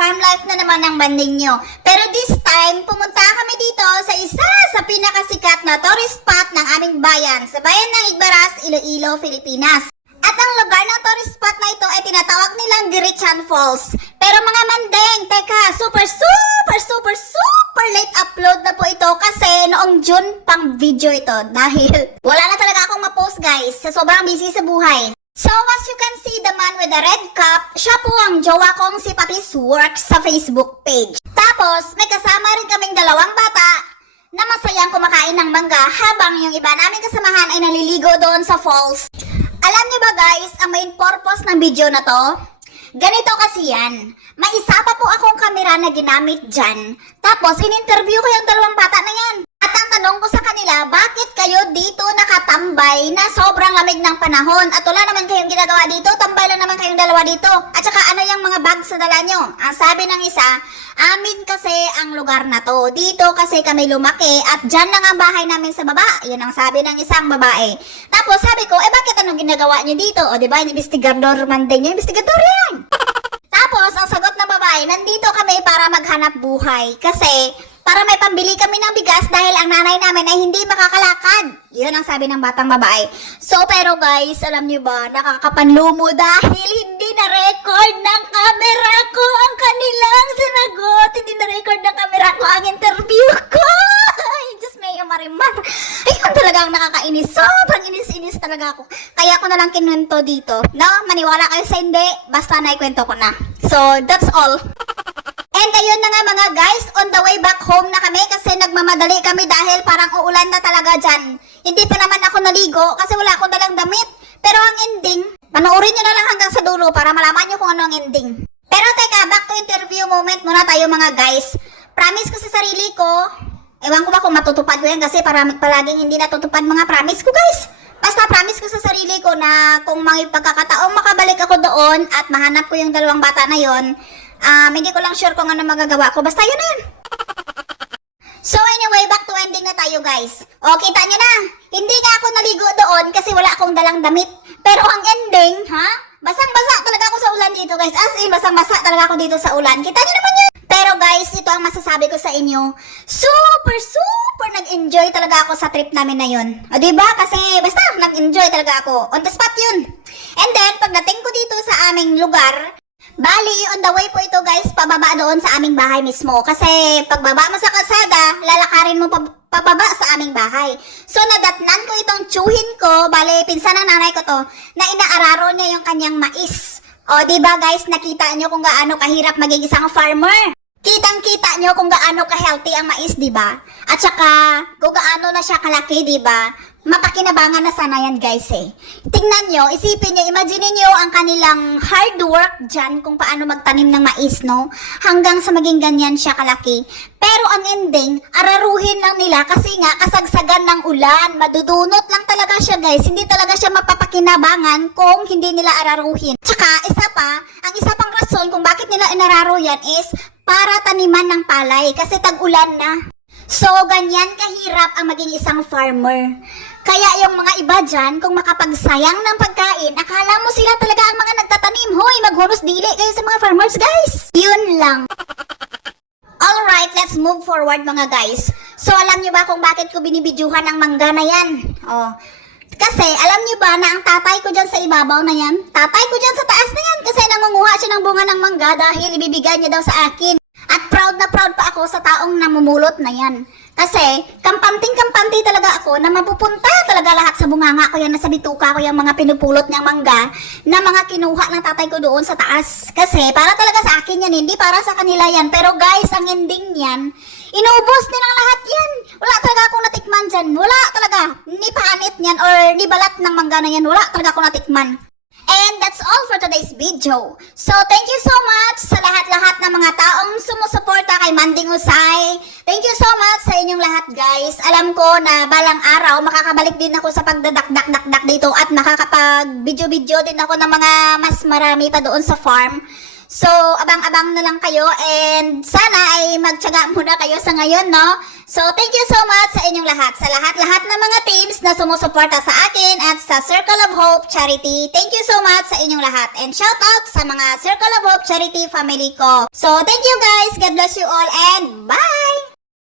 farm life na naman ang banding nyo. Pero this time, pumunta kami dito sa isa sa pinakasikat na tourist spot ng aming bayan, sa bayan ng Igbaras, Iloilo, Pilipinas. At ang lugar ng tourist spot na ito ay tinatawag nilang Dirichan Falls. Pero mga mandeng, teka, super late upload na po ito kasi noong June pang video ito dahil wala na talaga akong ma-post guys sa sobrang busy sa buhay. So as you can see, the man with the red cap, siya po ang jowa kong si Patis Works sa Facebook page. Tapos may kasama rin kaming dalawang bata na masayang kumakain ng mangga habang yung iba naming kasamahan ay naliligo doon sa falls. Alam niyo ba guys, ang main purpose ng video na to? Ganito kasi yan. May isa pa po akong kamera na ginamit dyan. Tapos in-interview ko yung dalawang bata na yan. At ang tanong ko sa kanila, bakit kayo dito nakatambay na sobrang lamig ng panahon? At wala naman kayong ginagawa dito, tambay lang naman kayong dalawa dito. At saka ano yung mga bags sa dala nyo? Ang sabi ng isa, amin kasi ang lugar na to. Dito kasi kami lumaki at dyan lang ang bahay namin sa baba. Yun ang sabi ng isang babae. Tapos sabi ko, bakit anong ginagawa nyo dito? O diba, investigador man din yun, investigador yan. Tapos ang sagot ng babae, nandito kami para maghanap buhay. Kasi para may pambili kami ng bigas dahil ang nanay namin ay hindi makakalakad. Yun ang sabi ng batang babae. So pero guys, alam niyo ba, nakakapanlumo dahil hindi na-record ng camera ko ang kanilang sinagot. Hindi na-record ng camera ko ang interview ko. Ay, Diyos may marimar. Ayun talagang nakakainis. Sobrang inis-inis talaga ako. Kaya ako na lang kinwento dito. No, maniwala kayo sa hindi, basta naikwento ko na. So, that's all. And ayun na nga mga guys, on the way back home na kami kasi nagmamadali kami dahil parang uulan na talaga dyan. Hindi pa naman ako naligo kasi wala akong dalang damit. Pero ang ending, panoorin nyo na lang hanggang sa dulo para malaman nyo kung ano ang ending. Pero teka, back to interview moment muna tayo mga guys. Promise ko sa sarili ko, ewan ko ba kung matutupad ko yan kasi palaging hindi natutupad mga promise ko guys. Basta promise ko sa sarili ko na kung may pagkakataong makabalik ako doon at mahanap ko yung dalawang bata na yon, hindi ko lang sure kung ano magagawa ko. Basta yun na yun. So anyway, back to ending na tayo guys. O, kita nyo na. Hindi nga ako naligo doon kasi wala akong dalang damit. Pero ang ending, basang-basa talaga ako sa ulan dito guys. As in, basang-basa talaga ako dito sa ulan. Kita nyo naman yun. Pero guys, ito ang masasabi ko sa inyo. Super nag-enjoy talaga ako sa trip namin na yun. O diba? Kasi basta nag-enjoy talaga ako. On the spot yun. And then, pagdating ko dito sa aming lugar, bali, on the way po ito guys, pababa doon sa aming bahay mismo. Kasi pagbaba mo sa kalsada, lalakarin mo pababa sa aming bahay. So nadatnan ko itong tsuhin ko, bali, pinsan ng nanay ko to, na inaararo niya yung kanyang mais. O diba guys, nakita nyo kung gaano kahirap maging isang farmer. Kitang-kita nyo kung gaano ka-healthy ang mais, diba? At saka, kung gaano na siya kalaki, diba? Mapakinabangan na sana yan guys eh. Tingnan nyo, isipin nyo, imagine nyo ang kanilang hard work dyan kung paano magtanim ng mais, no? Hanggang sa maging ganyan siya kalaki. Pero ang ending, araruhin lang nila kasi nga kasagsagan ng ulan. Madudunot lang talaga siya guys. Hindi talaga siya mapapakinabangan kung hindi nila araruhin. Tsaka, ang isa pang rason kung bakit nila inararo yan is para taniman ng palay kasi tag-ulan na. So, ganyan kahirap ang maging isang farmer. Kaya yung mga iba dyan, kung makapagsayang ng pagkain, akala mo sila talaga ang mga nagtatanim. Hoy, maghunos dili kayo sa mga farmers, guys. Yun lang. Alright, let's move forward mga guys. So, alam nyo ba kung bakit ko binibidyuhan ang mangga na yan? Kasi, alam nyo ba na ang tatay ko dyan sa ibabaw na yan? Tatay ko dyan sa taas na yan kasi nangunguha siya ng bunga ng mangga dahil ibibigay niya daw sa akin. At proud na proud pa ako sa taong namumulot na yan. Kasi, kampanting-kampante talaga ako na mapupunta talaga lahat sa bunganga ko yan, nasa bituka ko yung mga pinupulot niyang mangga na mga kinuha ng tatay ko doon sa taas. Kasi, para talaga sa akin yan, hindi para sa kanila yan. Pero guys, ang ending yan, inubos nilang lahat yan. Wala talaga akong natikman dyan. Wala talaga. Ni panit niyan or ni balat ng mangga na yan. Wala talaga akong natikman. And that's all for today's video. So, thank you so much sa lahat-lahat ng mga taong sumusuporta kay Manding Usay. Thank you so much sa inyong lahat, guys. Alam ko na balang araw, makakabalik din ako sa pagdadak-dak-dak dito at makakapag-video-video din ako ng mga mas marami pa doon sa farm. So, abang-abang na lang kayo and sana ay magtiyaga muna kayo sa ngayon, no? So, thank you so much sa inyong lahat. Sa lahat-lahat ng mga teams na sumusuporta sa akin at sa Circle of Hope Charity. Thank you so much sa inyong lahat. And shout out sa mga Circle of Hope of Charity family ko. So, thank you guys. God bless you all and bye!